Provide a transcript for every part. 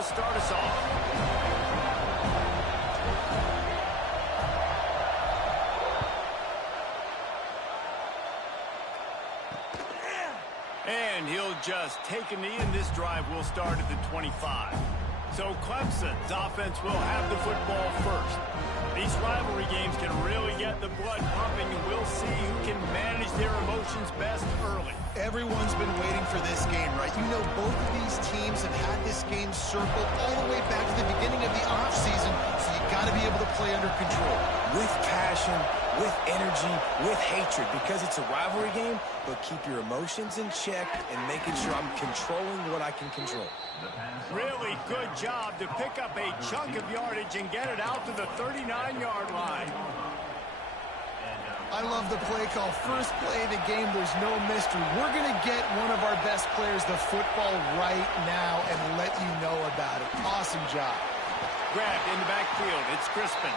to start us off. And he'll just take a knee, and this drive will start at the 25. So Clemson's offense will have the football first. These rivalry games can really get the blood pumping, and we'll see who can manage their emotions best early. Everyone's been waiting for this game, right? You know, both of these teams have had this game circled all the way back to the beginning of the offseason, so you got to be able to play under control. With passion, with energy, with hatred, because it's a rivalry game, but keep your emotions in check and making sure I'm controlling what I can control. Really good job to pick up a chunk of yardage and get it out to the 39-yard line. I love the play call. First play of the game, there's no mystery. We're going to get one of our best players the football right now and let you know about it. Awesome job. Grabbed in the backfield. It's Crispin.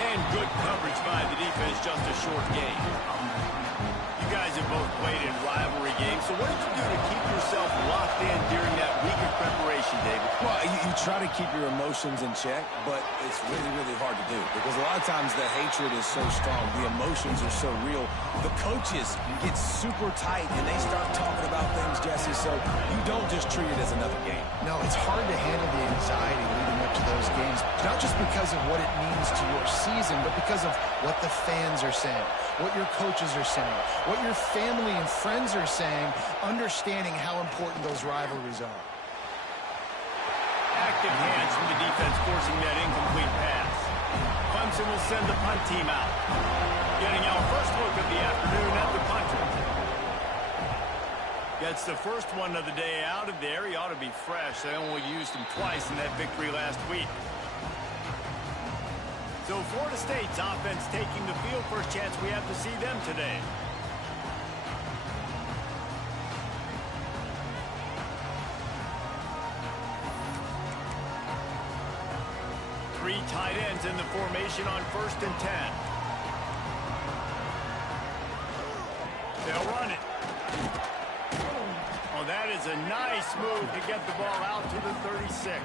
And good coverage by the defense, just a short gain. You guys have both played in rivalry games, so what did you do to keep yourself locked in during that week of preparation, David? Well, you try to keep your emotions in check, but it's really, really hard to do because a lot of times the hatred is so strong, the emotions are so real. The coaches get super tight and they start talking about things, Jesse, so you don't just treat it as another game. No, it's hard to handle the anxiety leading up to those games, not just because of what it means to your season, but because of what the fans are saying, what your coaches are saying, what your family and friends are saying, understanding how important those rivalries are. Active hands from the defense forcing that incomplete pass. Clemson will send the punt team out. Getting our first look of the afternoon at the punter. Gets the first one of the day out of there. He ought to be fresh. They only used him twice in that victory last week. So Florida State's offense taking the field. First chance we have to see them today. Three tight ends in the formation on 1st and 10. They'll run it. Oh, that is a nice move to get the ball out to the 36.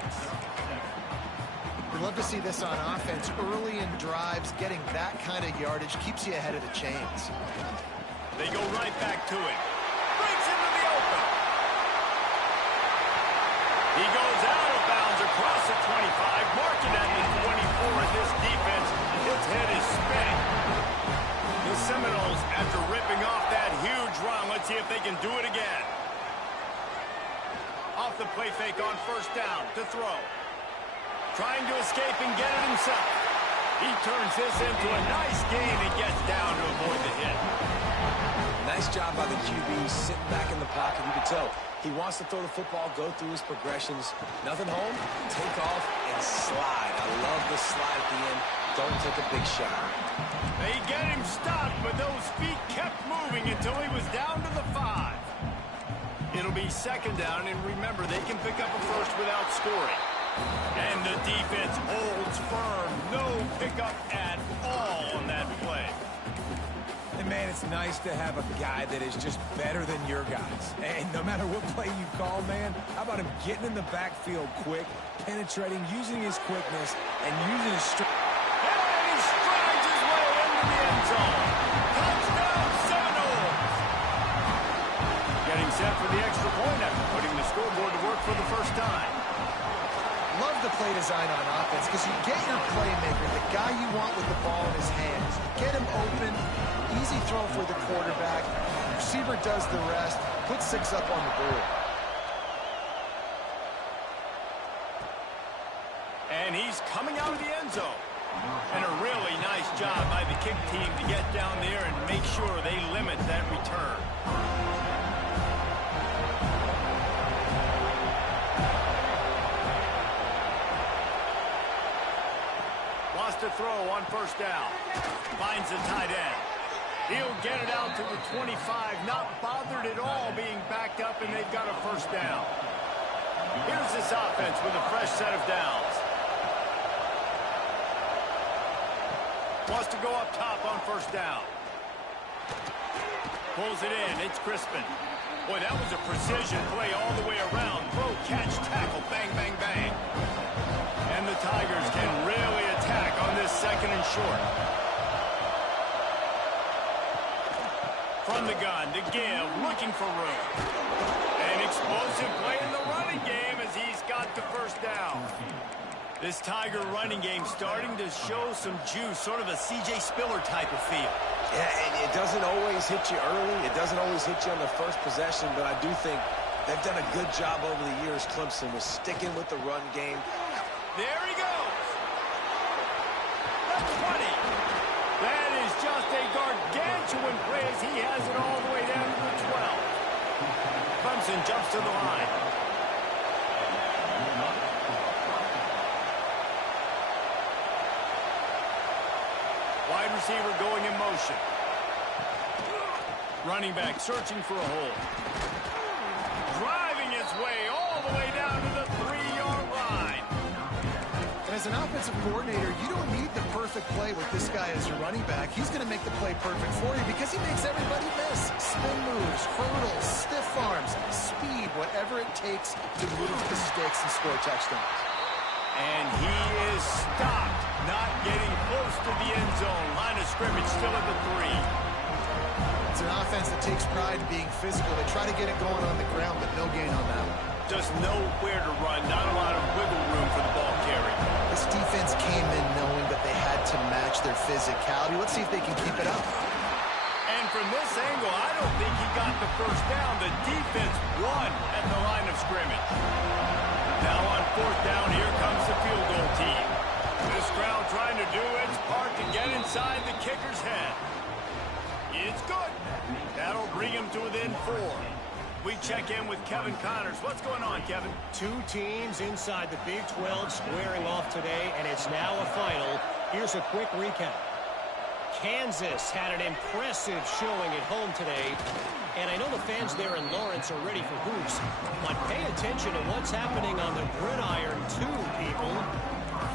We'd love to see this on offense. Early in drives, getting that kind of yardage keeps you ahead of the chains. They go right back to it. Breaks into the open. He goes out of bounds across the 25, marking at the 24. This defense, its head is spinning. The Seminoles, after ripping off that huge run, let's see if they can do it again. Off the play fake on 1st down to throw. Trying to escape and get it himself. He turns this into a nice gain and gets down to avoid the hit. Nice job by the QB sitting back in the pocket. You can tell he wants to throw the football, go through his progressions. Nothing home, take off and slide. I love the slide at the end. Don't take a big shot. They get him stopped, but those feet kept moving until he was down to the 5. It'll be 2nd down, and remember, they can pick up a first without scoring. And the defense holds firm. No pickup at all on that play. And, man, it's nice to have a guy that is just better than your guys. And no matter what play you call, man, how about him getting in the backfield quick, penetrating, using his quickness, and using his strength. And he strides his way into the end zone. Touchdown, Seminoles. Getting set for the extra point after putting the scoreboard to work for the first time. Love the play design on offense because you get your playmaker, the guy you want with the ball in his hands. Get him open, easy throw for the quarterback. Receiver does the rest, put 6 up on the board. And he's coming out of the end zone. And a really nice job by the kick team to get down there and make sure they limit that return. To throw on 1st down. Finds the tight end. He'll get it out to the 25. Not bothered at all being backed up, and they've got a 1st down. Here's this offense with a fresh set of downs. Wants to go up top on 1st down. Pulls it in. It's Crispin. Boy, that was a precision play all the way around. Throw, catch, tackle, bang, bang, bang. short. From the gun to give, looking for room. An explosive play in the running game as he's got the first down. This Tiger running game starting to show some juice, sort of a C.J. Spiller type of feel. Yeah, and it doesn't always hit you early. It doesn't always hit you on the first possession, but I do think they've done a good job over the years, Clemson, with sticking with the run game. There he goes. The 20. That is just a gargantuan play as he has it all the way down to the 12. Clemson jumps to the line. Wide receiver going in motion. Running back searching for a hole. Driving his way all the way down to the 3-yard line. And as an offensive coordinator, you don't need the perfect play with this guy as your running back. He's going to make the play perfect for you because he makes everybody miss. Spin moves, hurdles, stiff arms, speed, whatever it takes to move the sticks and score touchdowns. And he is stopped, not getting close to the end zone. Line of scrimmage still at the 3. It's an offense that takes pride in being physical. They try to get it going on the ground, but no gain on that one. Just nowhere to run, not a lot of wiggle room for the ball carry. This defense came in knowing that they had to match their physicality. Let's see if they can keep it up. And from this angle, I don't think he got the first down. The defense won at the line of scrimmage. Now on 4th down, here comes the field goal team. This crowd trying to do its part to get inside the kicker's head. It's good. That'll bring him to within 4. We check in with Kevin Connors. What's going on, Kevin? Two teams inside the Big 12 squaring off today, and it's now a final. Here's a quick recap. Kansas had an impressive showing at home today, and I know the fans there in Lawrence are ready for hoops, but pay attention to what's happening on the gridiron too, people.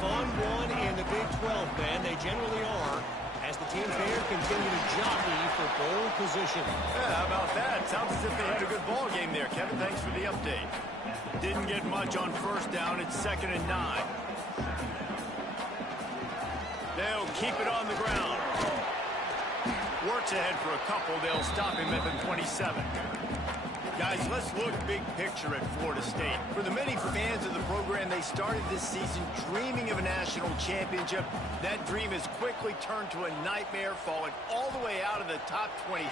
Fun one in the Big 12, man. They generally are, as the teams there continue to jockey for bowl position. Yeah, how about that? Sounds as if they had a good ball game there, Kevin. Thanks for the update. Didn't get much on 1st down. It's 2nd and 9. They'll keep it on the ground. Works ahead for a couple. They'll stop him at the 27. Guys, let's look big picture at Florida State. For the many fans of the program, they started this season dreaming of a national championship. That dream has quickly turned to a nightmare, falling all the way out of the top 25.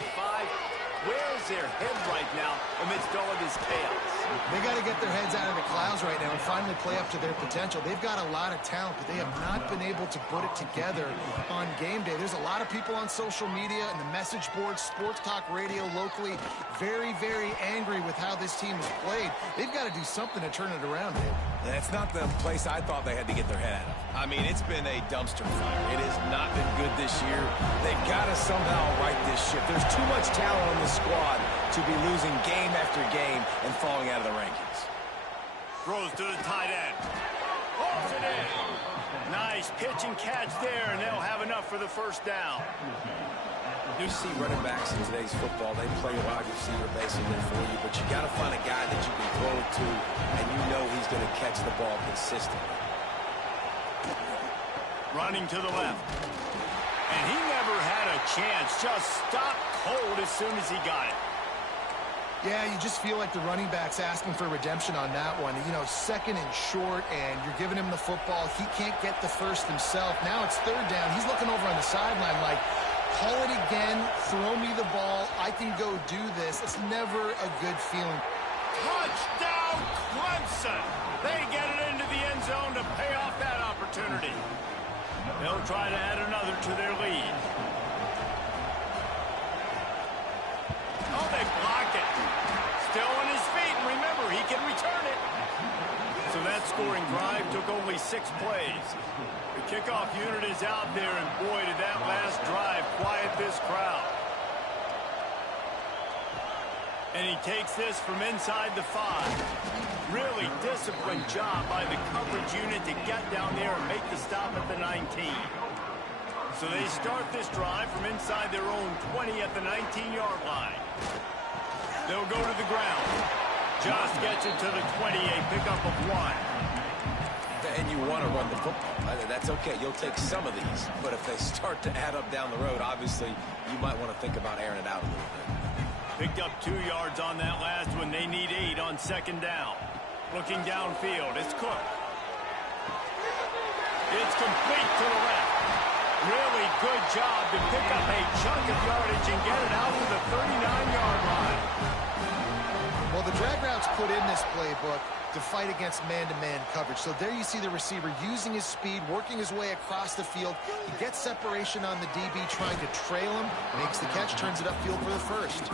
Where is their head right now amidst all of this chaos? They got to get their heads out of the clouds right now and finally play up to their potential. They've got a lot of talent, but they have not been able to put it together on game day. There's a lot of people on social media and the message boards, sports talk radio locally, very, very angry with how this team has played. They've got to do something to turn it around, Dave. That's not the place I thought they had to get their head out of. I mean, it's been a dumpster fire. It has not been good this year. They've got to somehow right this ship. There's too much talent on this squad to be losing game after game and falling out of the rankings. Throws to the tight end. Pulls it in. Nice pitch and catch there, and they'll have enough for the first down. You see running backs in today's football, they play wide receiver basically for you, but you got to find a guy that you can throw it to, and you know he's going to catch the ball consistently. Running to the left. And he never had a chance. Just stopped cold as soon as he got it. Yeah, you just feel like the running back's asking for redemption on that one. You know, 2nd and short, and you're giving him the football. He can't get the first himself. Now it's 3rd down. He's looking over on the sideline like, call it again, throw me the ball, I can go do this. It's never a good feeling. Touchdown, Clemson! They get it into the end zone to pay off that opportunity. They'll try to add another to their lead. Oh, they block it. Still on his feet, and remember, he can return it. So that scoring drive took only 6 plays. The kickoff unit is out there, and boy, did that last drive quiet this crowd. And he takes this from inside the 5. Really disciplined job by the coverage unit to get down there and make the stop at the 19. So they start this drive from inside their own 20 at the 19-yard line. They'll go to the ground. Just gets it to the 20, a pickup of 1. And you want to run the football. That's okay. You'll take some of these. But if they start to add up down the road, obviously you might want to think about airing it out a little bit. Picked up 2 yards on that last one. They need 8 on second down. Looking downfield, it's Cook. It's complete to the left. Really good job to pick up a chunk of yardage and get it out to the 39-yard line. Well, the drag routes put in this playbook to fight against man-to-man coverage. So there you see the receiver using his speed, working his way across the field. He gets separation on the DB trying to trail him, makes the catch, turns it upfield for the first.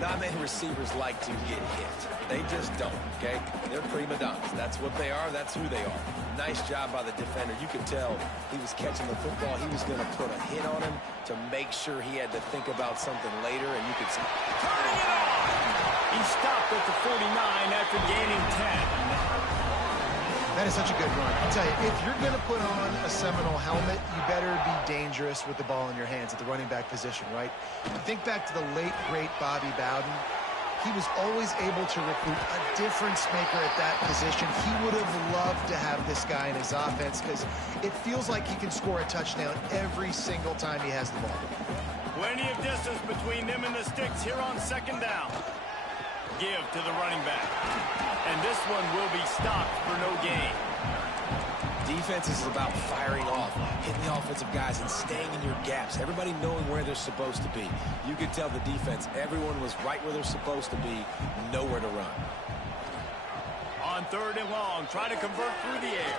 Not many receivers like to get hit. They just don't, okay? They're prima donnas. That's what they are. That's who they are. Nice job by the defender. You could tell he was catching the football. He was going to put a hit on him to make sure he had to think about something later, and you could see. Turning it on! He stopped at the 49 after gaining 10. That is such a good run. I'll tell you, if you're going to put on a Seminole helmet, you better be dangerous with the ball in your hands at the running back position, right? Think back to the late, great Bobby Bowden. He was always able to recruit a difference maker at that position. He would have loved to have this guy in his offense because it feels like he can score a touchdown every single time he has the ball. Plenty of distance between them and the sticks here on second down. Give to the running back. And this one will be stopped for no gain. Defense is about firing off, hitting the offensive guys, and staying in your gaps. Everybody knowing where they're supposed to be. You could tell the defense, everyone was right where they're supposed to be, nowhere to run. On third and long, try to convert through the air.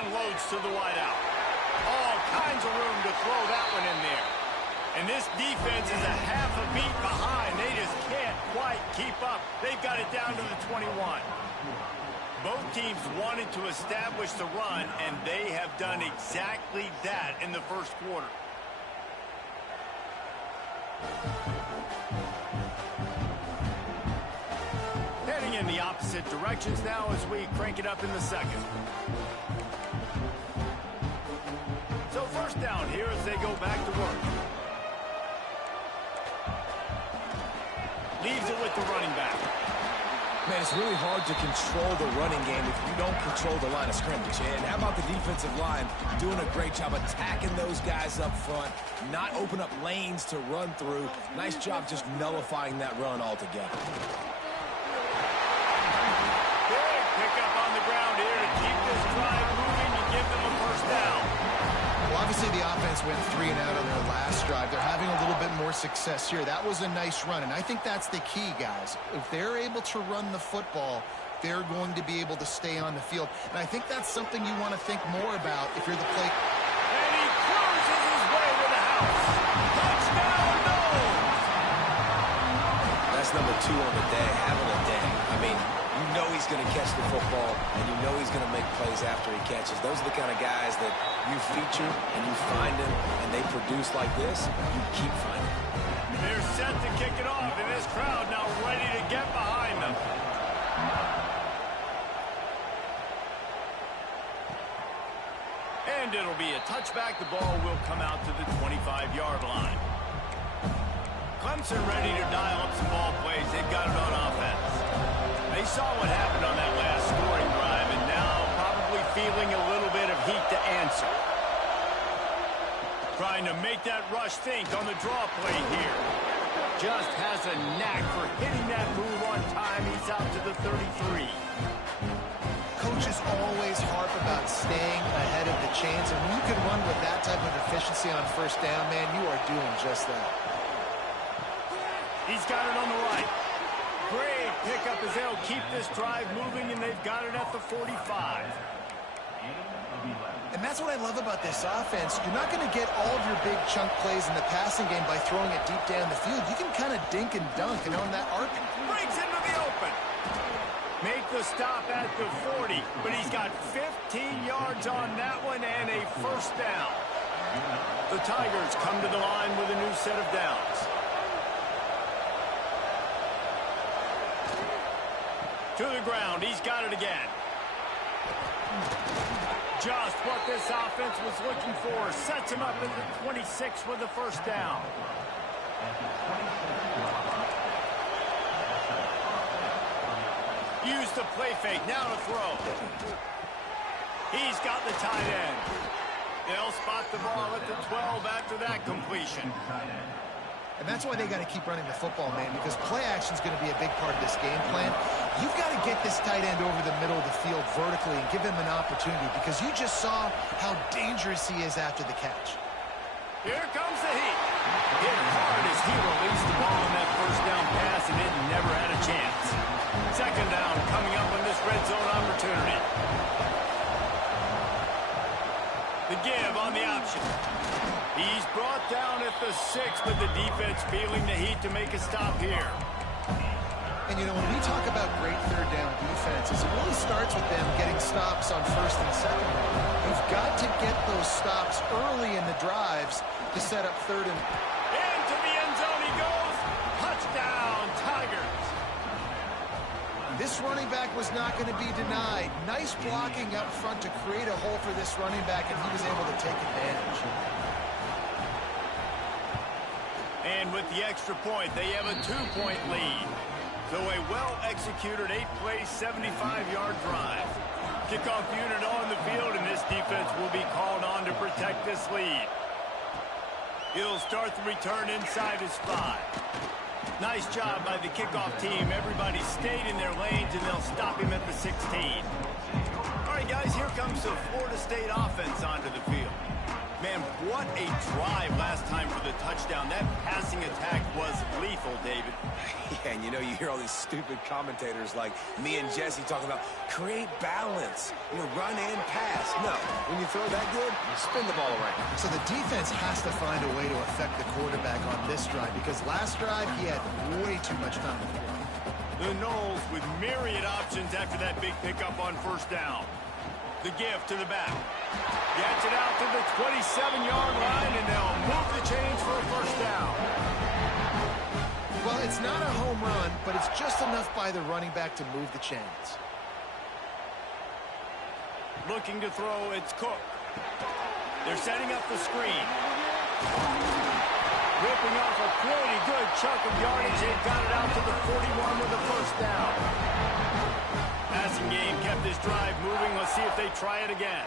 Unloads to the wideout. All kinds of room to throw that one in there. And this defense is a half a beat behind. They just can't quite keep up. They've got it down to the 21. Both teams wanted to establish the run, and they have done exactly that in the first quarter. Heading in the opposite directions now as we crank it up in the second. So first down here as they go back to work. Leaves it with the running back. Man, it's really hard to control the running game if you don't control the line of scrimmage. And how about the defensive line doing a great job attacking those guys up front, not open up lanes to run through. Nice job just nullifying that run altogether. Big pickup on the ground here to keep this drive moving and give them a first down. Well, obviously the offense went 3 and out on their last drive. They're having a little bit more success here. That was a nice run, and I think that's the key, guys. If they're able to run the football, they're going to be able to stay on the field. And I think that's something you want to think more about if you're the play. And he cruises his way to the house. Touchdown, Noles! That's number 2 on the day, having a day. I mean, you know he's going to catch the football, and you know he's going to make plays after he catches. Those are the kind of guys that you feature and you find them, and they produce like this, you keep finding them. They're set to kick it off, and this crowd now ready to get behind them. And it'll be a touchback. The ball will come out to the 25-yard line. Clemson ready to dial up some ball plays. They've got it on offense. They saw what happened on that last scoring drive, and now probably feeling a little bit of heat to answer. Trying to make that rush think on the draw play here. Just has a knack for hitting that move on time. He's out to the 33. Coaches always harp about staying ahead of the chains, and when you can run with that type of efficiency on first down, man, you are doing just that. He's got it on the right. Great pickup as they'll keep this drive moving, and they've got it at the 45. And that's what I love about this offense. You're not going to get all of your big chunk plays in the passing game by throwing it deep down the field. You can kind of dink and dunk, and on that arc. Breaks into the open. Make the stop at the 40, but he's got 15 yards on that one and a first down. The Tigers come to the line with a new set of downs. To the ground, he's got it again. Just what this offense was looking for. Sets him up at the 26 with the first down. Use the play fake, now to throw. He's he's got the tight end. They'll spot the ball at the 12 after that completion. And that's why they got to keep running the football, man, because play action is going to be a big part of this game plan. You've got to get this tight end over the middle of the field vertically and give him an opportunity, because you just saw how dangerous he is after the catch. Here comes the heat. Hit hard as he released the ball on that first down pass, and it never had a chance. Second down coming up on this red zone opportunity. The give on the option. He's brought down at the 6, but the defense feeling the heat to make a stop here. And, you know, when we talk about great third down defenses, it really starts with them getting stops on first and second down. You've got to get those stops early in the drives to set up third and... Into the end zone he goes. Touchdown, Tigers. This running back was not going to be denied. Nice blocking up front to create a hole for this running back, and he was able to take advantage. And with the extra point, they have a 2-point lead. So a well-executed 8-play, 75-yard drive. Kickoff unit on the field, and this defense will be called on to protect this lead. He'll start the return inside his 5. Nice job by the kickoff team. Everybody stayed in their lanes, and they'll stop him at the 16. All right, guys, here comes the Florida State offense onto the field. Man, what a drive last time for the touchdown. That passing attack was lethal, David. Yeah, and you know, you hear all these stupid commentators like me and Jesse talking about create balance, you know, run and pass. No, when you throw that good, spin the ball around. So the defense has to find a way to affect the quarterback on this drive, because last drive he had way too much time to throw. The Noles with myriad options after that big pickup on first down. The give to the back. Gets it out to the 27-yard line, and they'll move the chains for a first down. Well, it's not a home run, but it's just enough by the running back to move the chains. Looking to throw, it's Cook. They're setting up the screen. Ripping off a pretty good chunk of yardage. They've got it out to the 41 with the first down. Passing game kept this drive moving. Let's see if they try it again.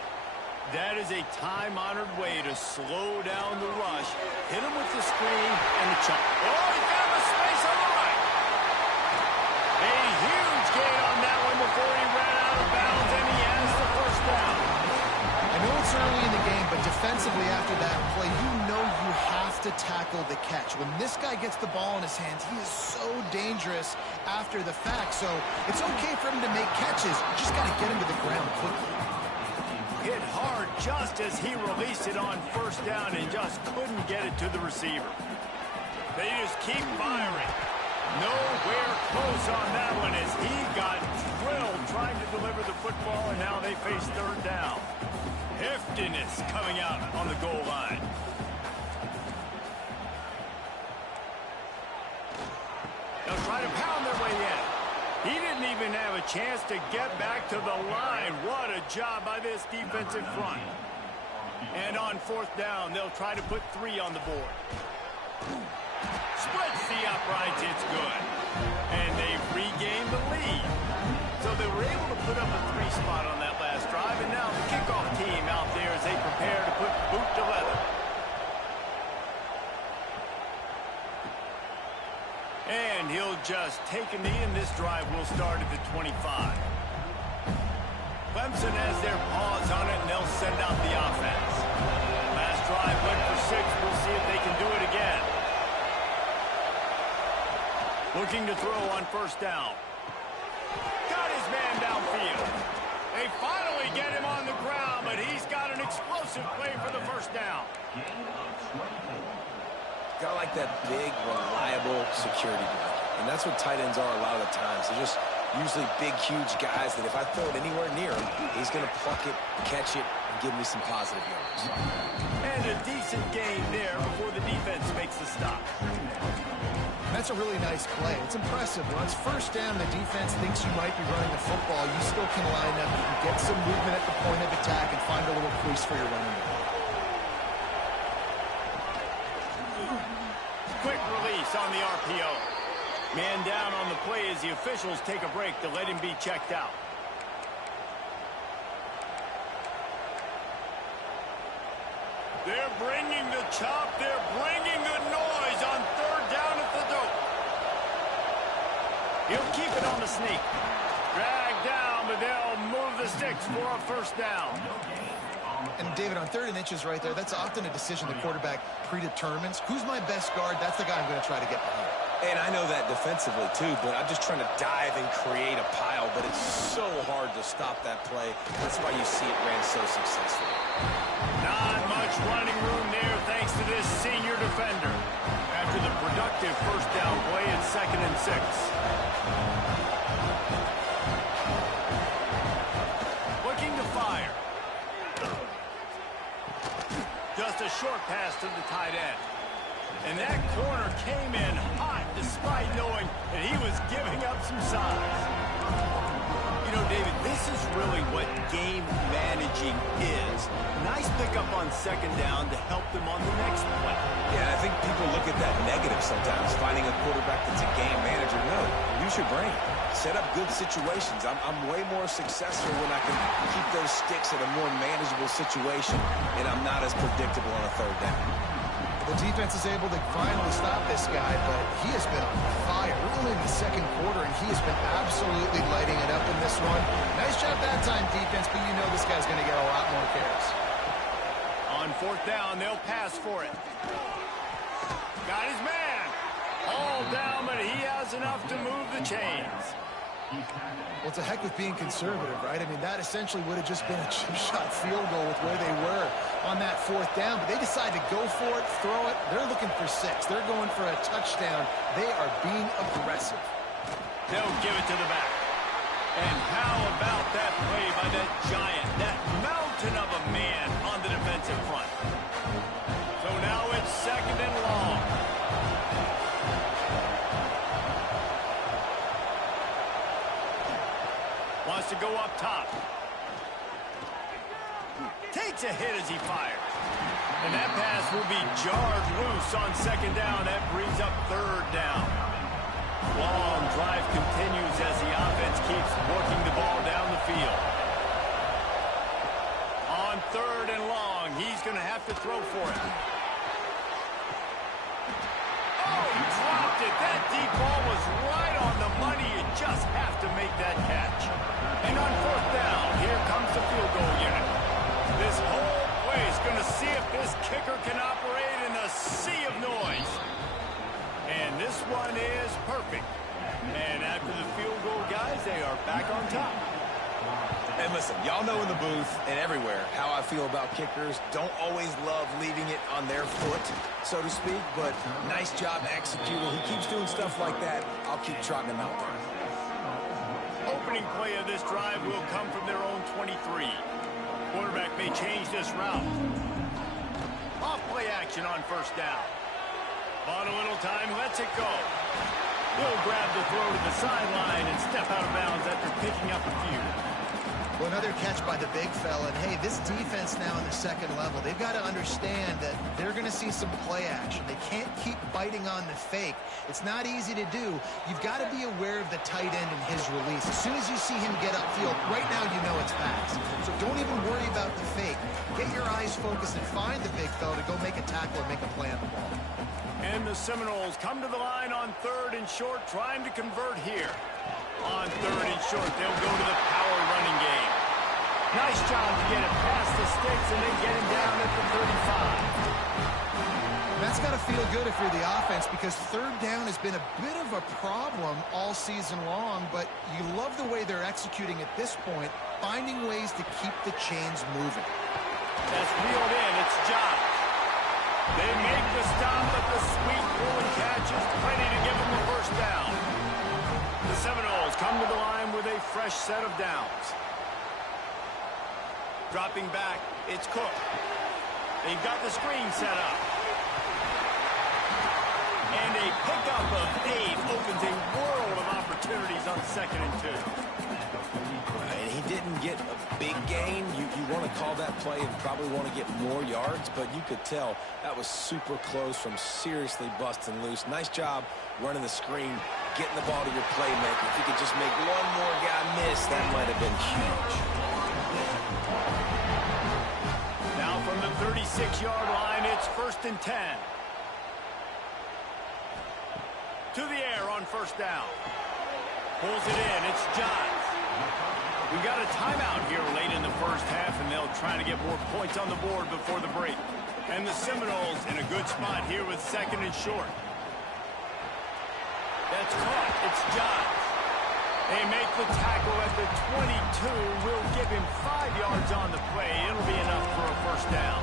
That is a time-honored way to slow down the rush. Hit him with the screen and the chunk. Oh, he found a space on the right. A huge gain on that one before he ran out of bounds, and he has the first down. I know it's early in the game, but defensively after that play, you know you have to tackle the catch. When this guy gets the ball in his hands, he is so dangerous after the fact. So it's okay for him to make catches. You just got to get him to the ground quickly. Hit hard just as he released it on first down and just couldn't get it to the receiver. They just keep firing. Nowhere close on that one as he got drilled trying to deliver the football, and now they face third down. Heftiness coming out on the goal line. They'll try to pound their way in. He didn't even have a chance to get back to the line. What a job by this defensive front. And on fourth down, they'll try to put 3 on the board. Splits the uprights, it's good. And they've regained the lead. So they were able to put up a 3 spot on that last drive, and now the kickoff team out there as they prepare to put boot to leather. And he'll just take a knee, and this drive will start at the 25. Clemson has their paws on it, and they'll send out the offense. Last drive went for 6. We'll see if they can do it again. Looking to throw on first down. Got his man downfield. They finally get him on the ground, but he's got an explosive play for the first down. Got like that big, reliable security blanket. And that's what tight ends are a lot of the times. They're just usually big, huge guys that if I throw it anywhere near him, he's going to pluck it, catch it, and give me some positive yards. And a decent gain there before the defense makes the stop. That's a really nice play. It's impressive. When it's first down, the defense thinks you might be running the football. You still can line up. You can get some movement at the point of attack and find a little crease for your running back. Quick release on the RPO. Man down on the play as the officials take a break to let him be checked out. They're bringing the chop. They're bringing the noise on third down at the dope. He'll keep it on the sneak. Drag down, but they'll move the sticks for a first down. And, David, on 3rd and inches right there, that's often a decision the quarterback predetermines. Who's my best guard? That's the guy I'm going to try to get behind. And I know that defensively, too, but I'm just trying to dive and create a pile, but it's so hard to stop that play. That's why you see it ran so successfully. Not much running room there thanks to this senior defender. After the productive first down play at 2nd and 6. Looking to fire. Just a short pass to the tight end. And that corner came in hot despite knowing that he was giving up some size. You know, David, this is really what game managing is. Nice pickup on 2nd down to help them on the next play. Yeah, I think people look at that negative sometimes, finding a quarterback that's a game manager. No, use your brain. Set up good situations. I'm way more successful when I can keep those sticks in a more manageable situation, and I'm not as predictable on a 3rd down. The defense is able to finally stop this guy, but he has been on fire. We're only in the 2nd quarter, and he has been absolutely lighting it up in this one. Nice job that time, defense, but you know this guy's going to get a lot more carries. On 4th down, they'll pass for it. Got his man. All down, but he has enough to move the chains. Well, to heck with being conservative, right? I mean, that essentially would have just been a chip shot field goal with where they were on that 4th down. But they decide to go for it, throw it. They're looking for 6. They're going for a touchdown. They are being aggressive. They'll give it to the back. And how about that play by that giant, that mountain of a man on the defensive front? So now it's 2nd and long. Wants to go up top. Takes a hit as he fires. And that pass will be jarred loose on 2nd down. That brings up 3rd down. Long drive continues as the offense keeps working the ball down the field. On 3rd and long, he's going to have to throw for it. Oh, he dropped it. That deep ball was right on the money. You just have to make that catch. And on 4th down, here comes the field goal unit. This whole play is going to see if this kicker can operate in a sea of noise. And this one is perfect. And after the field goal, guys, they are back on top. And listen, y'all know in the booth and everywhere how I feel about kickers. Don't always love leaving it on their foot, so to speak, but nice job executing. He keeps doing stuff like that. I'll keep trotting him out there. Opening play of this drive will come from their own 23. Quarterback may change this route. Off play action on 1st down. Bought a little time, lets it go. He'll grab the throw to the sideline and step out of bounds after picking up a few. Well, another catch by the big fella. And, hey, this defense now in the 2nd level, they've got to understand that they're going to see some play action. They can't keep biting on the fake. It's not easy to do. You've got to be aware of the tight end and his release. As soon as you see him get upfield, right now you know it's pass. So don't even worry about the fake. Get your eyes focused and find the big fella to go make a tackle or make a play on the ball. And the Seminoles come to the line on 3rd and short, trying to convert here. On 3rd and short, they'll go to the power running game. Nice job to get it past the sticks, and they get him down at the 35. And that's got to feel good if you're the offense, because 3rd down has been a bit of a problem all season long, but you love the way they're executing at this point, finding ways to keep the chains moving. That's reeled in. It's Josh. They make the stop, but the sweet pulling catch is plenty to give them the first down. The Seminoles come to the line with a fresh set of downs. Dropping back, it's Cook. They've got the screen set up. And a pickup of 8 opens a world of opportunities on 2nd and 2. And he didn't get a big gain. You want to call that play and probably want to get more yards, but you could tell that was super close from seriously busting loose. Nice job running the screen, getting the ball to your playmaker. If you could just make one more guy miss, that might have been huge. Now from the 36-yard line. It's 1st and 10. To the air on 1st down. Pulls it in. It's Johns. We got a timeout here late in the 1st half, and they'll try to get more points on the board before the break. And the Seminoles in a good spot here with 2nd and short. That's caught. It's Johns. They make the tackle at the 22. We'll give him 5 yards on the play. It'll be enough for a 1st down.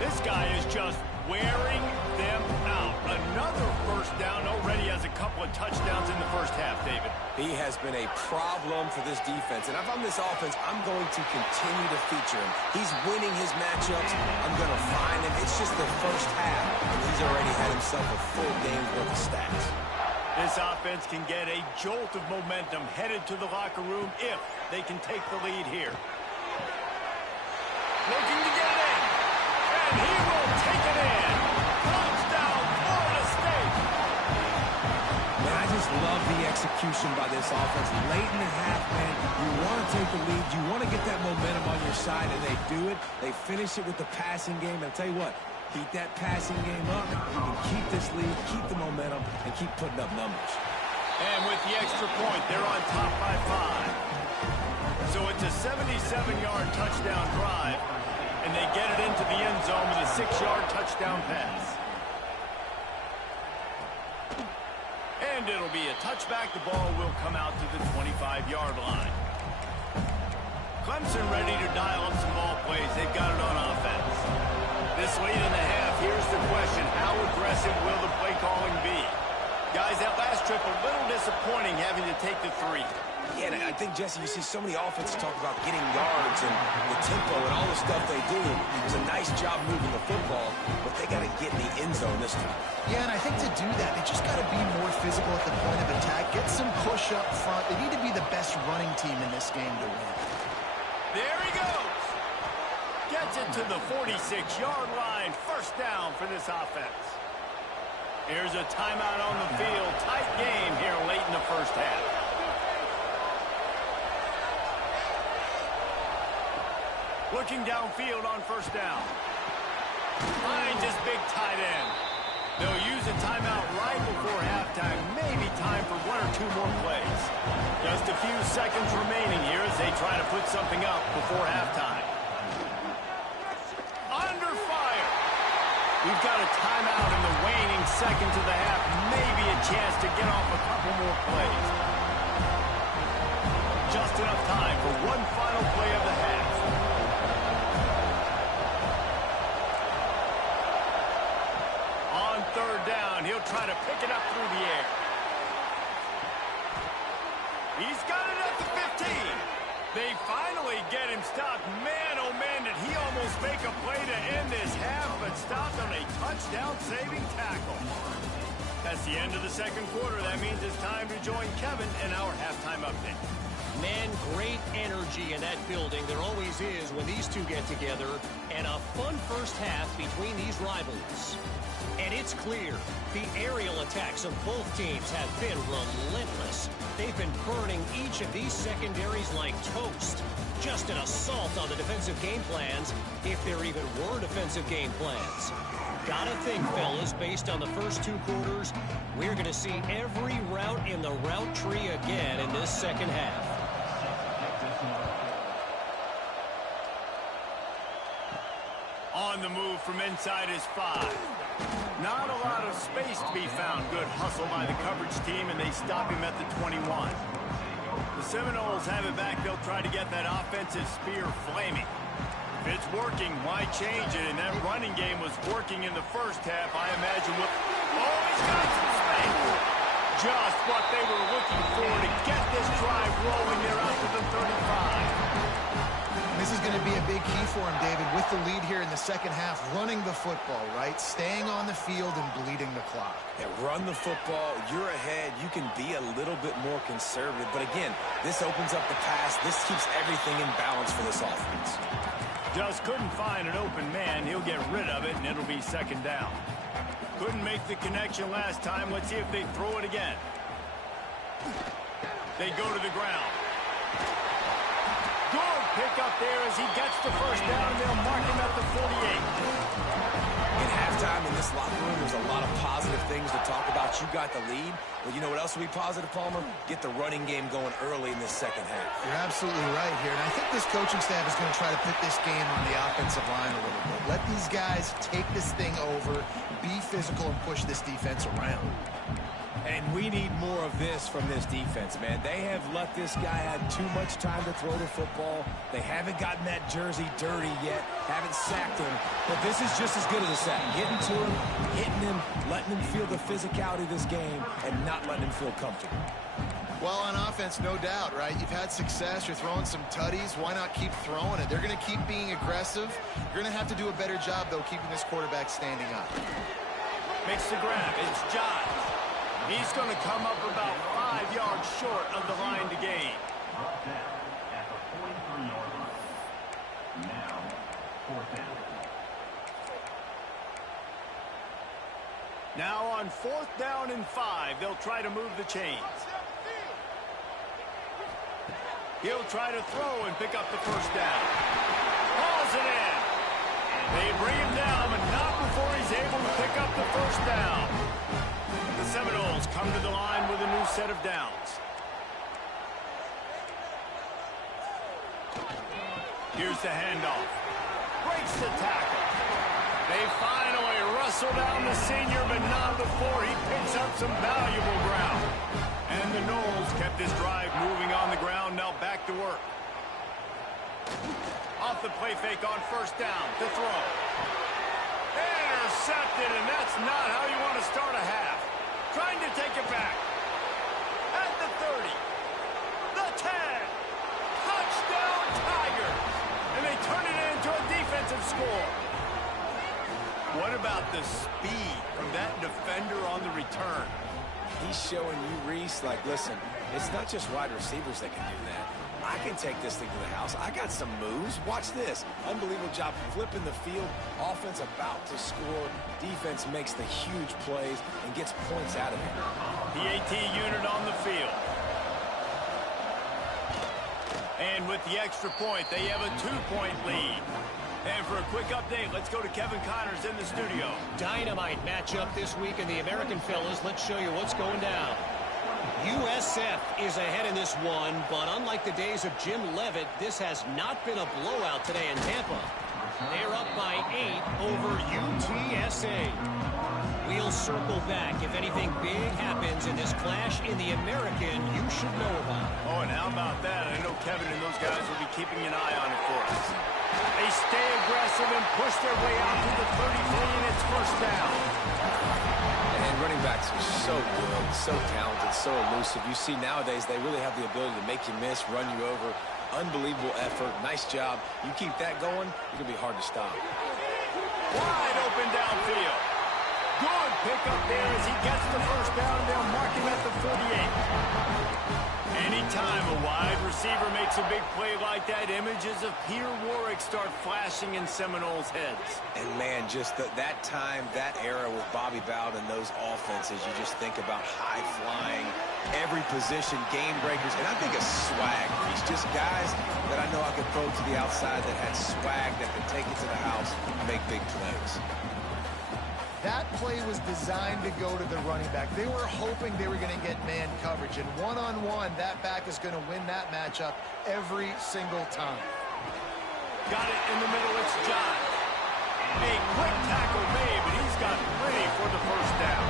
This guy is just wearing them out. Another 1st down. Already has a couple of touchdowns in the 1st half, David. He has been a problem for this defense. And if I'm this offense, I'm going to continue to feature him. He's winning his matchups. I'm going to find him. It's just the 1st half, and he's already had himself a full game's worth of stats. This offense can get a jolt of momentum headed to the locker room if they can take the lead here. Looking to get it in. And he will take it in. Touchdown, Florida State. Man, I just love the execution by this offense. Late in the half, man, you want to take the lead. You want to get that momentum on your side, and they do it. They finish it with the passing game. And I'll tell you what, keep that passing game up. You can keep this lead, keep the momentum, and keep putting up numbers. And with the extra point, they're on top by 5. So it's a 77-yard touchdown drive, and they get it into the end zone with a 6-yard touchdown pass. And it'll be a touchback. The ball will come out to the 25-yard line. Clemson ready to dial up some ball plays. They've got it on offense. This late in the half, here's the question. How aggressive will the play calling be? Guys, that last trip, a little disappointing having to take the 3. Yeah, and I think, Jesse, you see so many offenses talk about getting yards and the tempo and all the stuff they do. It was a nice job moving the football, but they got to get in the end zone this time. Yeah, and I think to do that, they just got to be more physical at the point of attack, get some push up front. They need to be the best running team in this game to win. There he goes. Gets it to the 46-yard line. 1st down for this offense. Here's a timeout on the field. Tight game here late in the 1st half. Looking downfield on 1st down. Finds his big tight end. They'll use a timeout right before halftime. Maybe time for 1 or 2 more plays. Just a few seconds remaining here as they try to put something up before halftime. Under fire. We've got a timeout in the waning seconds of the half. Maybe a chance to get off a couple more plays. Just enough time for one final play of the half. On 3rd down, he'll try to pick it up through the air. He's got it at the 15. They finally get him stopped. Man, oh man, did he almost make a play to end this half, but stopped on a touchdown-saving tackle. That's the end of the 2nd quarter. That means it's time to join Kevin in our halftime update. Man, great energy in that building. There always is when these two get together. And a fun 1st half between these rivals. And it's clear, the aerial attacks of both teams have been relentless. They've been burning each of these secondaries like toast. Just an assault on the defensive game plans, if there even were defensive game plans. Gotta think, fellas, based on the first 2 quarters, we're going to see every route in the route tree again in this 2nd half. On the move from inside his 5. Not a lot of space to be found. Good hustle by the coverage team, and they stop him at the 21. The Seminoles have it back. They'll try to get that offensive spear flaming. If it's working, why change it? And that running game was working in the 1st half. I imagine what... Oh, he's got some space. Just what they were looking for to get this drive rolling. They're out to the 35. This is going to be a big key for him, David, with the lead here in the 2nd half, running the football, right? Staying on the field and bleeding the clock. Yeah, run the football. You're ahead. You can be a little bit more conservative. But again, this opens up the pass. This keeps everything in balance for this offense. Just couldn't find an open man. He'll get rid of it, and it'll be 2nd down. Couldn't make the connection last time. Let's see if they throw it again. They go to the ground. Good pickup there as he gets the first down, and they'll mark him at the 48. At halftime in this locker room, there's a lot of positive things to talk about. You got the lead. Well, you know what else will be positive, Palmer? Get the running game going early in this second half. You're absolutely right here. And I think this coaching staff is going to try to put this game on the offensive line a little bit. Let these guys take this thing over, be physical, and push this defense around. And we need more of this from this defense, man. They have let this guy have too much time to throw the football. They haven't gotten that jersey dirty yet, haven't sacked him. But this is just as good as a sack. Getting to him, hitting him, letting him feel the physicality of this game, and not letting him feel comfortable. Well, on offense, no doubt, right? You've had success. You're throwing some tutties. Why not keep throwing it? They're going to keep being aggressive. You're going to have to do a better job, though, keeping this quarterback standing up. Makes the grab. It's John. He's going to come up about 5 yards short of the line to gain. Now on 4th down and 5, they'll try to move the chains. He'll try to throw and pick up the first down. Hauls it in. They bring him down, but not before he's able to pick up the first down. The Seminoles come to the line with a new set of downs. Here's the handoff. Breaks the tackle. They finally wrestle down the senior, but not before he picks up some valuable ground. And the Noles kept this drive moving on the ground, now back to work. Off the play fake on first down to throw. Intercepted, and that's not how you want to start a half. Trying to take it back. At the 30. The 10. Touchdown Tigers. And they turn it into a defensive score. What about the speed from that defender on the return? He's showing you, Reese, like, listen, it's not just wide receivers that can do that. I can take this thing to the house. I got some moves. Watch this. Unbelievable job flipping the field. Offense about to score. Defense makes the huge plays and gets points out of it. The AT unit on the field. And with the extra point, they have a 2-point lead. And for a quick update, let's go to Kevin Connors in the studio. Dynamite matchup this week in the American fellas. Let's show you what's going down. USF is ahead in this one, but unlike the days of Jim Leavitt, this has not been a blowout today in Tampa. They're up by 8 over UTSA. We'll circle back if anything big happens in this clash in the American you should know about. Oh, and how about that? I know Kevin and those guys will be keeping an eye on it for us. They stay aggressive and push their way out to the 33, and it's first down. And running backs are so good, so talented, so elusive. You see nowadays they really have the ability to make you miss, run you over. Unbelievable effort. Nice job. You keep that going, it's going to be hard to stop. Wide open downfield. Good pickup there as he gets the first down. They'll mark him at the 48. Anytime a wide receiver makes a big play like that, images of Peter Warwick start flashing in Seminoles' heads. And, man, just that time, that era with Bobby Bowden and those offenses, you just think about high-flying, every position, game breakers, and I think of swag. He's just guys that I know I could throw to the outside that had swag that could take it to the house and make big plays. That play was designed to go to the running back. They were hoping they were going to get man coverage, and one-on-one, that back is going to win that matchup every single time. Got it in the middle, it's John. A quick tackle made, but he's got plenty for the first down.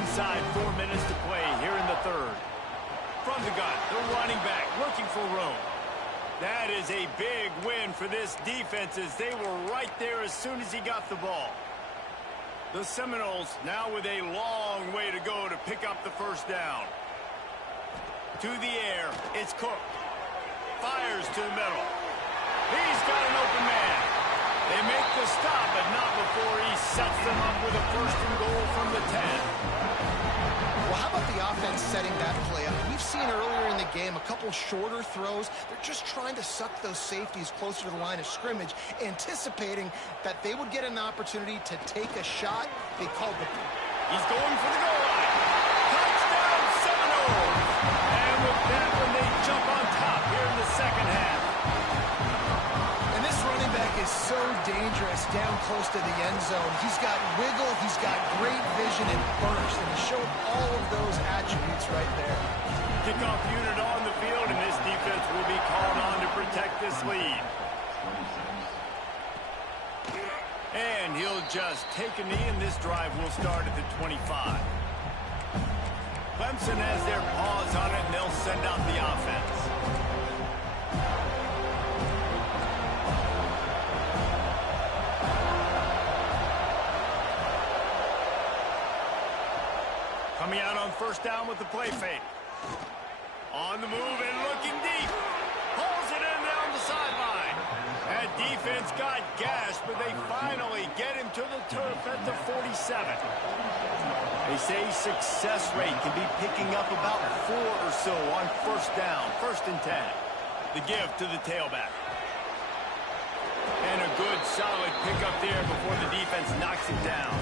Inside 4 minutes to play here in the third. From the gun, the running back looking for room. That is a big win for this defense as they were right there as soon as he got the ball. The Seminoles now with a long way to go to pick up the first down. To the air, it's Cook. Fires to the middle. He's got an open man. They make the stop, but not before he sets them up with a first and goal from the 10. Well, how about the offense setting that play up? We've seen earlier in the game a couple shorter throws. They're just trying to suck those safeties closer to the line of scrimmage, anticipating that they would get an opportunity to take a shot. They called the... He's going for the goal line. Touchdown, Seminoles! And with that one, they jump on top here in the second half. is so dangerous down close to the end zone. He's got wiggle, he's got great vision and burst, and he showed all of those attributes right there. Kickoff unit on the field, and this defense will be called on to protect this lead. And he'll just take a knee, and this drive will start at the 25. Clemson has their paws on it, and they'll send out the offense. Coming out on first down with the play fake. On the move and looking deep. Pulls it in down the sideline. That defense got gashed, but they finally get him to the turf at the 47. They say success rate can be picking up about 4 or so on first down, 1st and 10. The give to the tailback. And a good, solid pickup there before the defense knocks it down.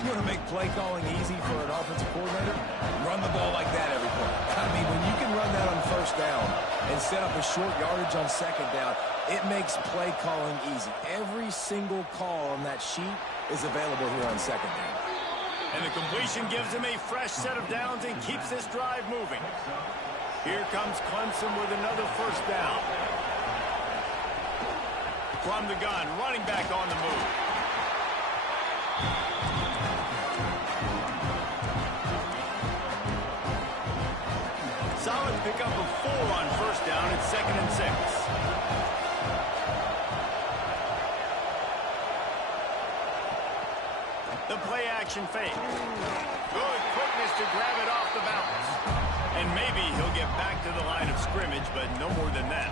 You want to make play calling easy for an offensive coordinator? Run the ball like that every play. I mean, when you can run that on first down and set up a short yardage on second down, it makes play calling easy. Every single call on that sheet is available here on second down. And the completion gives him a fresh set of downs and keeps this drive moving. Here comes Clemson with another first down. From the gun, running back on the move. Solid pickup of 4 on first down at 2nd and 6. The play action fake. Good quickness to grab it off the bounce. And maybe he'll get back to the line of scrimmage, but no more than that.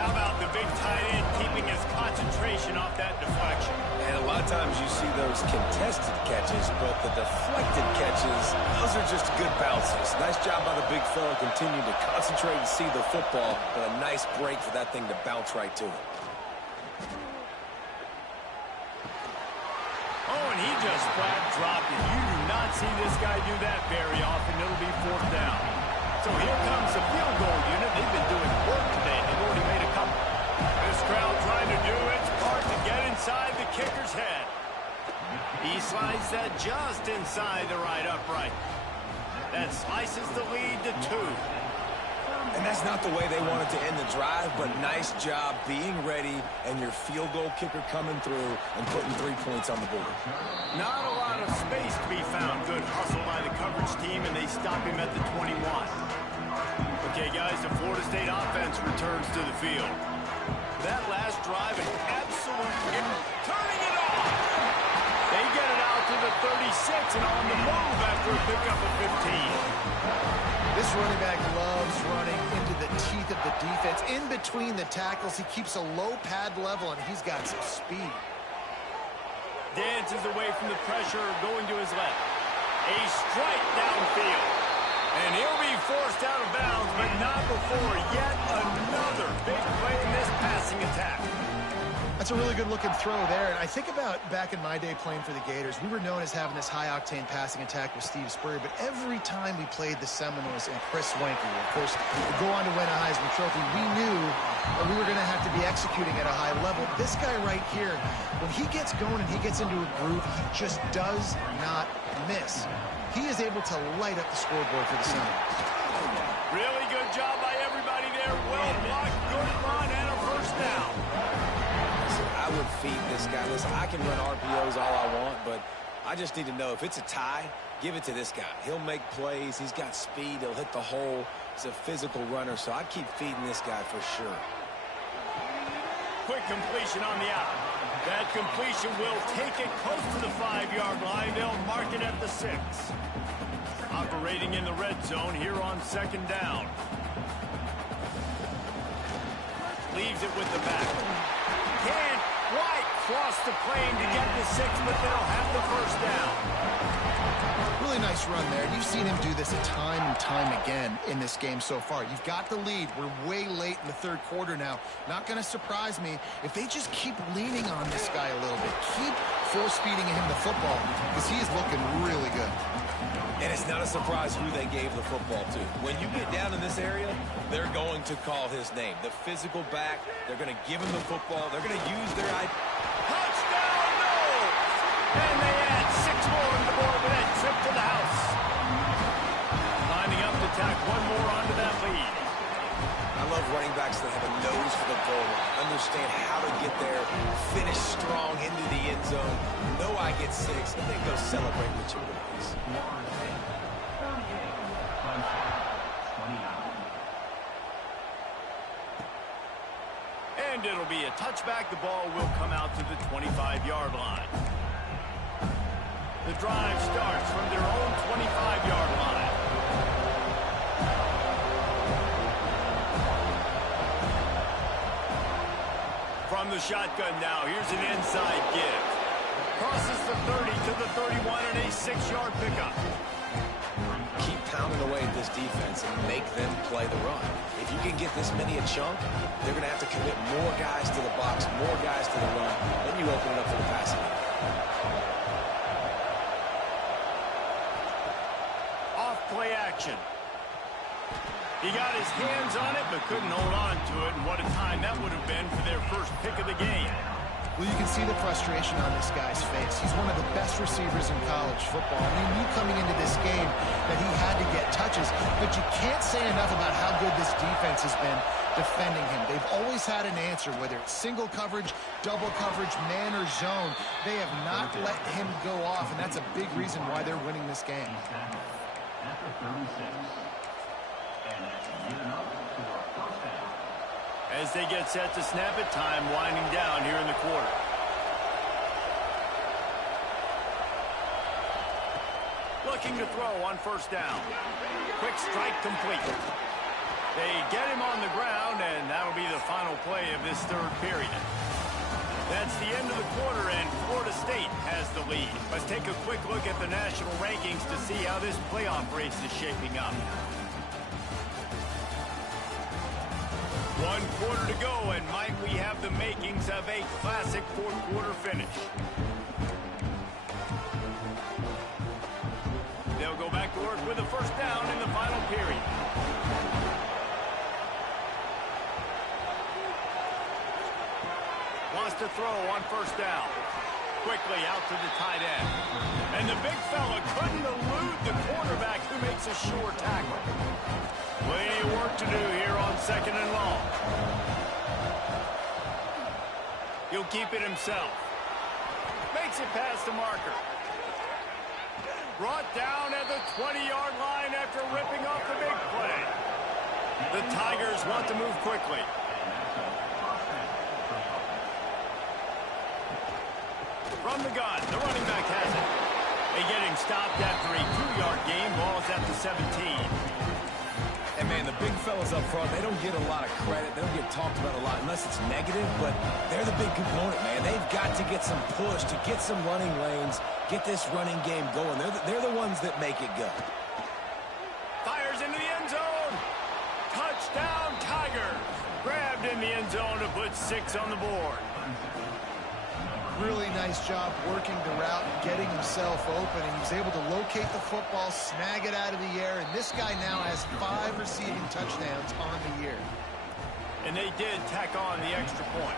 How about the big tight end keeping his concentration off that deflection? And a lot of times you see those contested catches, but the deflected catches, those are just good bounces. Nice job by the big fella, continuing to concentrate and see the football, but a nice break for that thing to bounce right to him. Oh, and he just flat dropped it. You do not see this guy do that very often. It'll be 4th down. So here comes the field goal unit. They've been doing work today. They've already made a couple. This crowd trying to do its part to get inside the kicker's head. He slides that just inside the right upright. That slices the lead to 2. And that's not the way they wanted to end the drive, but nice job being ready and your field goal kicker coming through and putting 3 points on the board. Not a lot of space to be found. Good hustle by the coverage team, and they stop him at the 21. Okay, guys, the Florida State offense returns to the field. That last drive, an absolute turning it off. They get it out to the 36 and on the move after a pickup of 15. This running back loves running into the teeth of the defense. In between the tackles, he keeps a low pad level, and he's got some speed. Dances away from the pressure, going to his left. A strike downfield. And he'll be forced out of bounds, but not before yet another big play in this passing attack. That's a really good-looking throw there. And I think about back in my day playing for the Gators, we were known as having this high-octane passing attack with Steve Spurrier, but every time we played the Seminoles and Chris Swanky, of course, would go on to win a Heisman Trophy, we knew that we were going to have to be executing at a high level. This guy right here, when he gets going and he gets into a groove, he just does not miss. He is able to light up the scoreboard for the Seminoles. Really good job by everybody there. Well blocked, good run, and a first down. I would feed this guy. Listen, I can run RPOs all I want, but I just need to know if it's a tie, give it to this guy. He'll make plays. He's got speed. He'll hit the hole. He's a physical runner, so I keep feeding this guy for sure. Quick completion on the out. That completion will take it close to the 5-yard line. They'll mark it at the 6. Operating in the red zone here on 2nd down. Leaves it with the back. Can't quite cross the plane to get the 6, but they'll have the first down. Really nice run there. You've seen him do this time and time again in this game so far. You've got the lead. We're way late in the 3rd quarter now. Not going to surprise me if they just keep leaning on this guy a little bit. Keep force-feeding him the football because he is looking really good. And it's not a surprise who they gave the football to. When you get down in this area, They're going to call his name. The physical back, they're going to give him the football. They're going to use their... Touchdown, no! And they add 6 more on the board with that trip to the house. Lining up to tack one more onto that lead. I love running backs that have a nose for the goal line, understand how to get there, finish strong into the end zone, know I get 6, and then go celebrate with your boys. And it'll be a touchback. The ball will come out to the 25-yard line. The drive starts from their own 25-yard line. From the shotgun now, here's an inside give. Crosses the 30 to the 31 and a 6-yard pickup. Keep pounding away at this defense and make them play the run. If you can get this many a chunk, they're going to have to commit more guys to the box, more guys to the run. Then you open it up for the passing. Off play action. He got his hands on it, but couldn't hold on to it. And what a time that would have been for their first pick of the game. Well, you can see the frustration on this guy's face. He's one of the best receivers in college football. And he knew coming into this game that he had to get touches. But you can't say enough about how good this defense has been defending him. They've always had an answer, whether it's single coverage, double coverage, man or zone. They have not let him go off, and that's a big reason why they're winning this game. After 36. And that's given up to our first down. As they get set to snap it, time winding down here in the quarter. Looking to throw on first down. Quick strike complete. They get him on the ground, and that'll be the final play of this third period. That's the end of the quarter, and Florida State has the lead. Let's take a quick look at the national rankings to see how this playoff race is shaping up. 1 quarter to go, and might we have the makings of a classic fourth-quarter finish. They'll go back to work with a first down in the final period. Wants to throw on first down. Quickly out to the tight end. And the big fella couldn't elude the quarterback who makes a sure tackle. Plenty of work to do here on 2nd and long. He'll keep it himself. Makes it past the marker. Brought down at the 20-yard line after ripping off the big play. The Tigers want to move quickly. From the gun, the running back has it. They get him stopped after a 2-yard gain. Ball's at the 17. And, man, the big fellas up front, they don't get a lot of credit. They don't get talked about a lot unless it's negative, but they're the big component, man. They've got to get some push, to get some running lanes, get this running game going. They're the ones that make it go. Fires into the end zone. Touchdown, Tigers. Grabbed in the end zone to put 6 on the board. Really nice job working the route and getting himself open, and he was able to locate the football, snag it out of the air, and this guy now has 5 receiving touchdowns on the year. And they did tack on the extra point.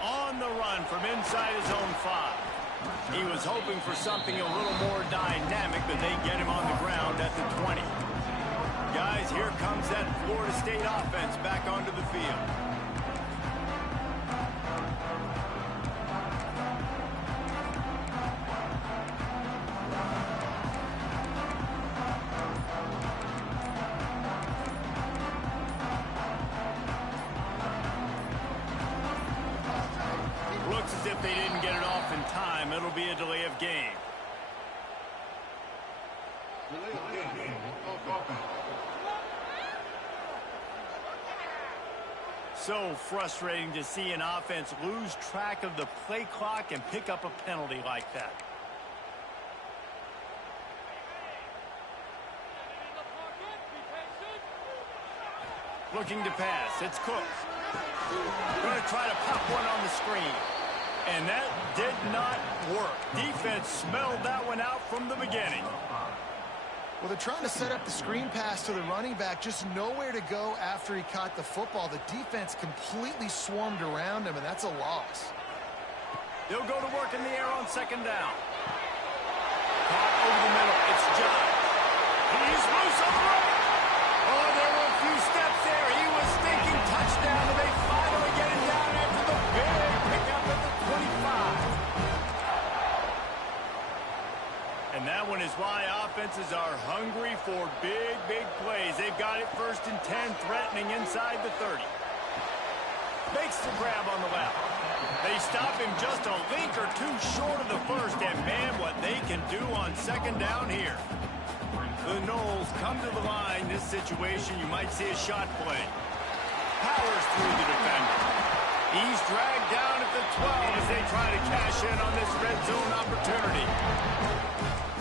On the run from inside his own 5. He was hoping for something a little more dynamic, but they get him on the ground at the 20. Guys, here comes that Florida State offense back onto the field. Looks as if they didn't get it off in time. It'll be a delay of game. So frustrating to see an offense lose track of the play clock and pick up a penalty like that. Looking to pass. It's Cook. Going to try to pop one on the screen. And that did not work. Defense smelled that one out from the beginning. Well, they're trying to set up the screen pass to the running back, just nowhere to go after he caught the football. The defense completely swarmed around him, and that's a loss. They'll go to work in the air on second down. Caught over the middle. It's John. He's loose on the right. Oh, there were a few steps there. He was thinking touchdown, and they finally get him down after the big pickup at the 25. And that one is why offenses are hungry for big, big plays. They've got it 1st and 10, threatening inside the 30. Makes the grab on the left. They stop him just a link or two short of the first, and man, what they can do on second down here. The Knowles come to the line. This situation, you might see a shot play. Powers through the defender. He's dragged down at the 12 as they try to cash in on this red zone opportunity.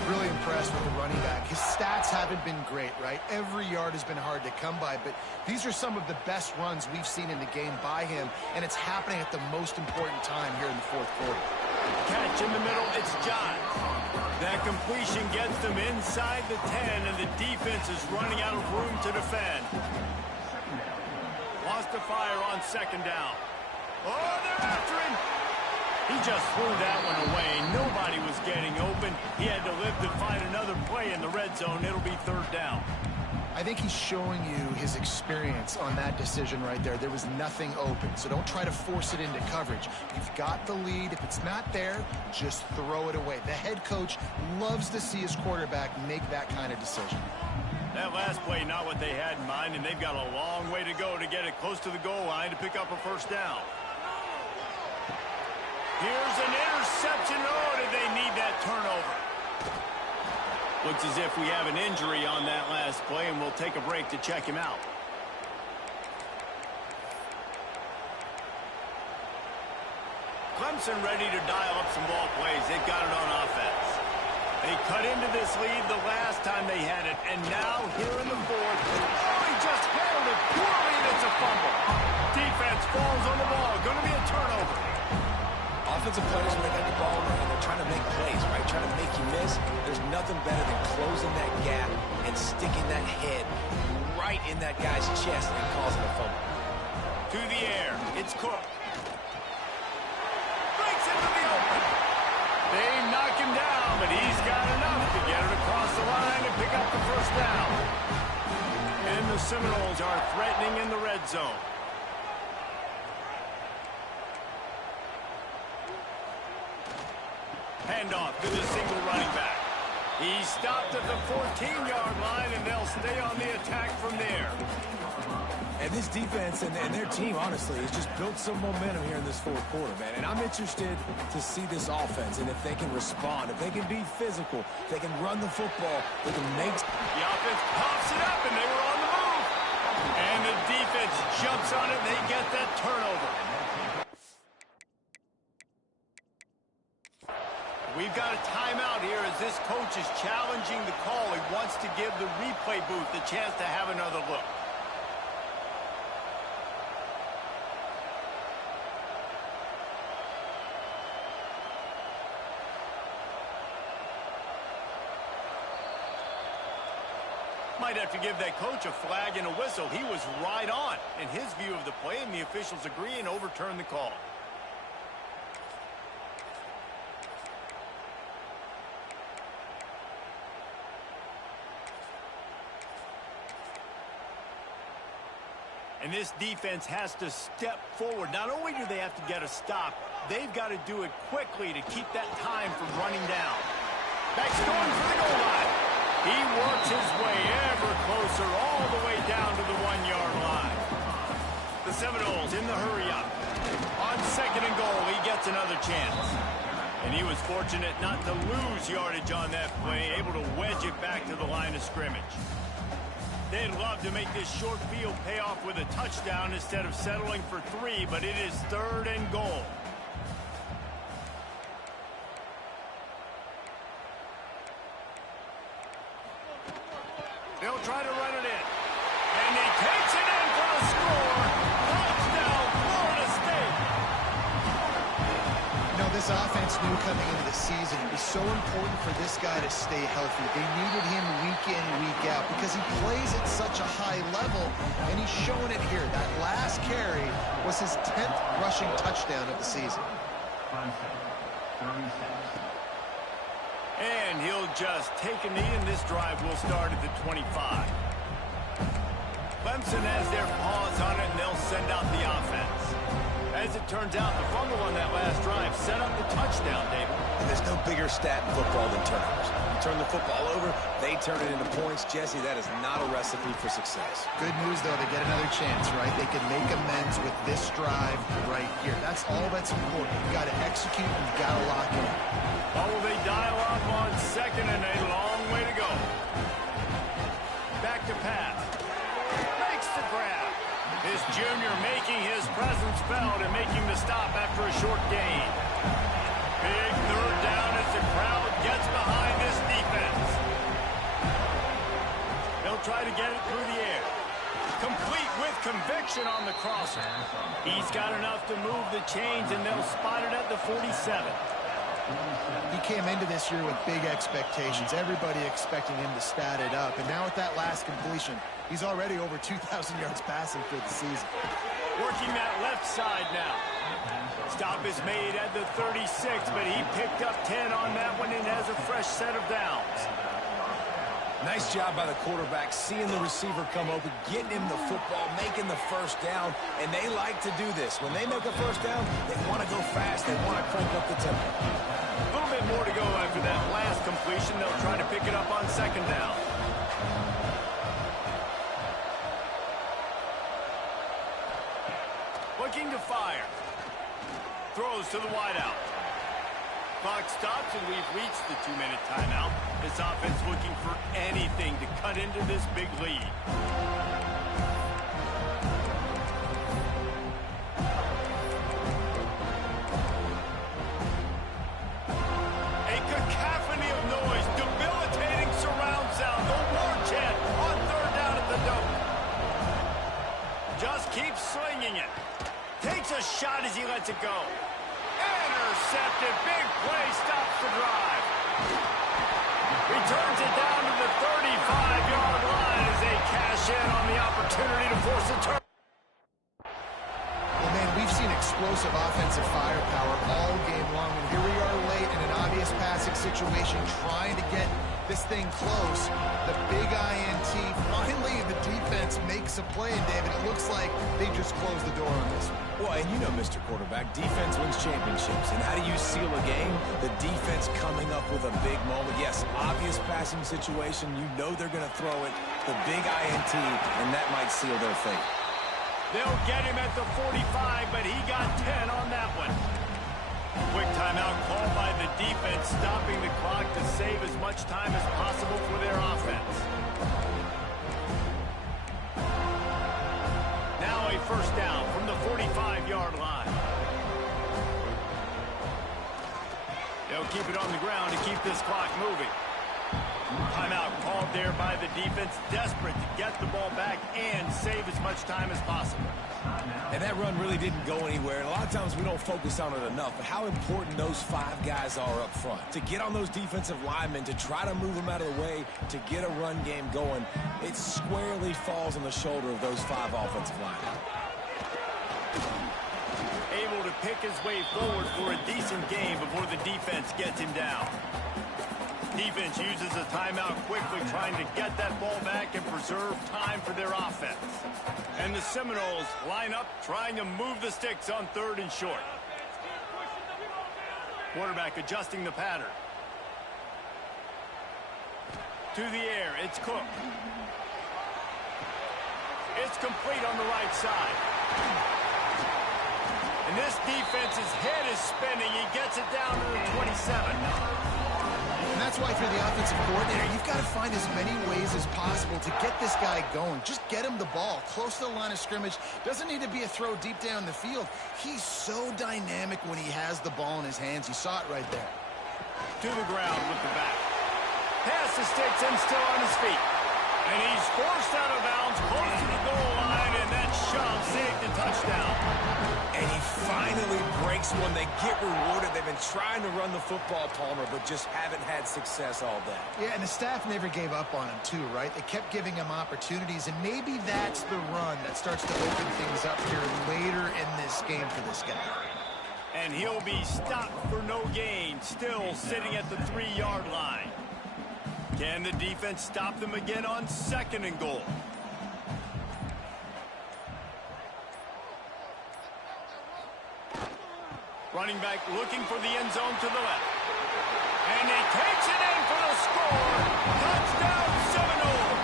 Really impressed with the running back. His stats haven't been great, right? Every yard has been hard to come by, but these are some of the best runs we've seen in the game by him, and it's happening at the most important time here in the 4th quarter. Catch in the middle, it's Johns. That completion gets them inside the 10, and the defense is running out of room to defend. Lost the fire on second down. Oh, they're after him. He just threw that one away. Nobody was getting open. He had to live to find another play in the red zone. It'll be 3rd down. I think he's showing you his experience on that decision right there. There was nothing open, so don't try to force it into coverage. You've got the lead. If it's not there, just throw it away. The head coach loves to see his quarterback make that kind of decision. That last play, not what they had in mind, and they've got a long way to go to get it close to the goal line to pick up a 1st down. Here's an interception. Oh, did they need that turnover? Looks as if we have an injury on that last play, and we'll take a break to check him out. Clemson ready to dial up some ball plays. They've got it on offense. They cut into this lead the last time they had it, and now here in the 4th. Oh, he just handled it poorly, and it's a fumble. Defense falls on the ball. Going to be a turnover. Offensive players, when they got the ball in their hand, they're trying to make plays, right? Trying to make you miss. There's nothing better than closing that gap and sticking that head right in that guy's chest and causing a fumble. To the air. It's Cook. Breaks into the open. They knock him down, but he's got enough to get it across the line and pick up the 1st down. And the Seminoles are threatening in the red zone. Handoff to the single running back. He stopped at the 14-yard line, and they'll stay on the attack from there. And this defense and their team, honestly, has just built some momentum here in this 4th quarter, man. And I'm interested to see this offense and if they can respond, if they can be physical, if they can run the football, they can make... The offense pops it up, and they were on the move. And the defense jumps on it, and they get that turnover. We've got a timeout here as this coach is challenging the call. He wants to give the replay booth the chance to have another look. Might have to give that coach a flag and a whistle. He was right on in his view of the play, and the officials agree and overturn the call. And this defense has to step forward. Not only do they have to get a stop, they've got to do it quickly to keep that time from running down. Back's going for the goal line. He works his way ever closer all the way down to the 1-yard line. The Seminoles in the hurry-up. On 2nd and goal, he gets another chance. And he was fortunate not to lose yardage on that play, able to wedge it back to the line of scrimmage. They'd love to make this short field pay off with a touchdown instead of settling for 3, but it is 3rd and goal. They'll try to run it in. And he takes it in for a score. Touchdown, Florida State. This offense knew coming into the season it was so important for this guy to stay healthy. They needed him week in, week out because he plays at such a high level, and he's showing it here. That last carry was his 10th rushing touchdown of the season. 5 seconds. 30 seconds. And he'll just take a knee, and this drive will start at the 25. Clemson has their paws on it, and they'll send out the offense. As it turns out, the fumble on that last drive set up the touchdown, David. And there's no bigger stat in football than turnovers. You turn the football over, they turn it into points. Jesse, that is not a recipe for success. Good news, though, they get another chance, right? They can make amends with this drive right here. That's all that's important. You've got to execute, and you've got to lock in. Oh, they dial up on second, and a long way to go. Back to pass. Makes the grab. His junior making his presence felt and making the stop after a short gain. Big third down as the crowd gets behind this defense. They'll try to get it through the air. Complete with conviction on the crosser. He's got enough to move the chains, and they'll spot it at the 47. He came into this year with big expectations. Everybody expecting him to stat it up. And now with that last completion, he's already over 2,000 yards passing for the season. Working that left side now. Stop is made at the 36, but he picked up 10 on that one and has a fresh set of downs. Nice job by the quarterback, seeing the receiver come open, getting him the football, making the first down, and they like to do this. When they make a first down, they want to go fast. They want to crank up the tempo. A little bit more to go after that last completion. They'll try to pick it up on second down. Looking to fire. Throws to the wideout. Clock stops, and we've reached the 2-minute timeout. This offense looking for anything to cut into this big lead. A cacophony of noise, debilitating surround sound, the war chant on third down at the dome. Just keeps swinging it. Takes a shot as he lets it go. Intercepted. Big play. Stops the drive. Returns it down to the 35-yard line as they cash in on the opportunity to force a turn. Well, man, we've seen explosive offensive firepower all game long, and here we are late in an obvious passing situation trying to get this thing close. The big INT. Finally, the defense makes a play, and David, it looks like they just closed the door on this one. Well, and you know, Mr. Quarterback, defense wins championships. And how do you seal a game? The defense coming up with a big moment. Yes, obvious passing situation. You know they're going to throw it. The big INT, and that might seal their fate. They'll get him at the 45, but he got 10 on that one. Quick timeout called by the defense, stopping the clock to save as much time as possible for their offense. Now a first down from the 45-yard line. They'll keep it on the ground to keep this clock moving. Timeout called there by the defense, desperate to get the ball back and save as much time as possible. And that run really didn't go anywhere. And a lot of times we don't focus on it enough. But how important those 5 guys are up front. To get on those defensive linemen, to try to move them out of the way, to get a run game going, it squarely falls on the shoulder of those 5 offensive linemen. Able to pick his way forward for a decent game before the defense gets him down. Defense uses a timeout quickly, trying to get that ball back and preserve time for their offense. And the Seminoles line up, trying to move the sticks on third and short. Quarterback adjusting the pattern. To the air, it's Cook. It's complete on the right side. And this defense's head is spinning. He gets it down to the 27. And that's why for the offensive coordinator, you've got to find as many ways as possible to get this guy going. Just get him the ball close to the line of scrimmage. Doesn't need to be a throw deep down the field. He's so dynamic when he has the ball in his hands. You saw it right there. To the ground with the back. Pass the sticks and still on his feet. And he's forced out of bounds close to the goal line, and that shove saved the touchdown. And he finally breaks one. They get rewarded. They've been trying to run the football, Palmer, but just haven't had success all day. Yeah, and the staff never gave up on him, too, right? They kept giving him opportunities, and maybe that's the run that starts to open things up here later in this game for this guy. And he'll be stopped for no gain, still sitting at the 3-yard line. Can the defense stop them again on 2nd and goal? Running back looking for the end zone to the left. And he takes it in for the score. Touchdown Seminole.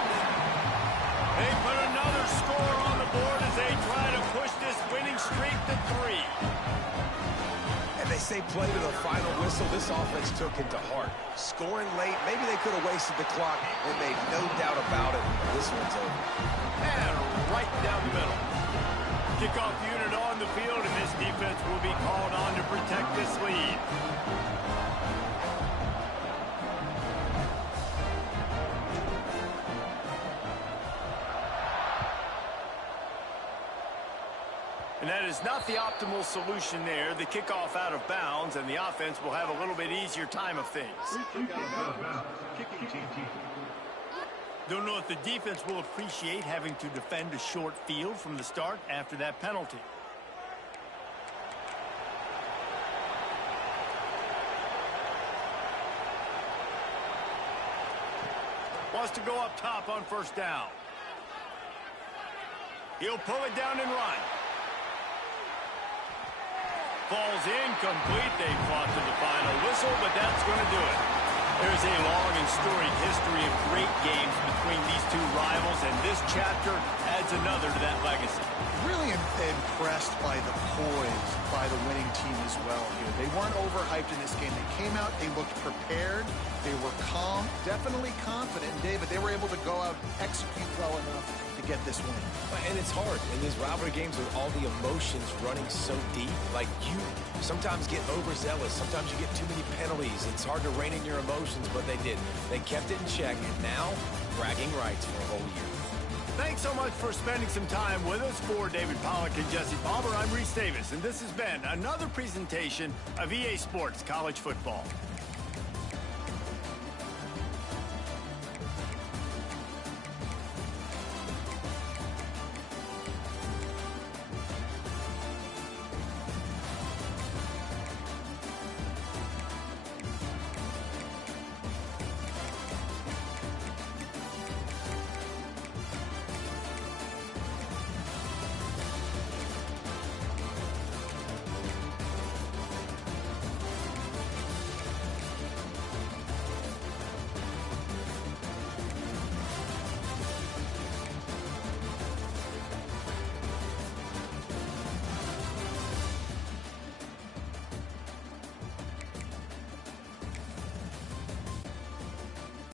They put another score on the board as they try to push this winning streak to 3. And they say play to the final whistle. This offense took it to heart. Scoring late, maybe they could have wasted the clock. They made no doubt about it. This one's over. And right down the middle. Kickoff unit on the field, and this defense will be called on to protect this lead. And that is not the optimal solution there. The kickoff out of bounds, and the offense will have a little bit easier time of things. Don't know if the defense will appreciate having to defend a short field from the start after that penalty. Wants to go up top on 1st down. He'll pull it down and run. Falls incomplete. They fought to the final whistle, but that's going to do it. There's a long and storied history of great games between these two rivals, and this chapter adds another to that legacy. Really impressed by the poise by the winning team as well here. They weren't overhyped in this game. They came out, they looked prepared, they were calm, definitely confident. And David, they were able to go out and execute well enough to get this win. And it's hard in these rivalry games with all the emotions running so deep. Like, you sometimes get overzealous. Sometimes you get too many penalties. It's hard to rein in your emotions, but they did. They kept it in check, and now bragging rights for a whole year. Thanks so much for spending some time with us. For David Pollack and Jesse Palmer, I'm Reese Davis, and this has been another presentation of EA Sports College Football.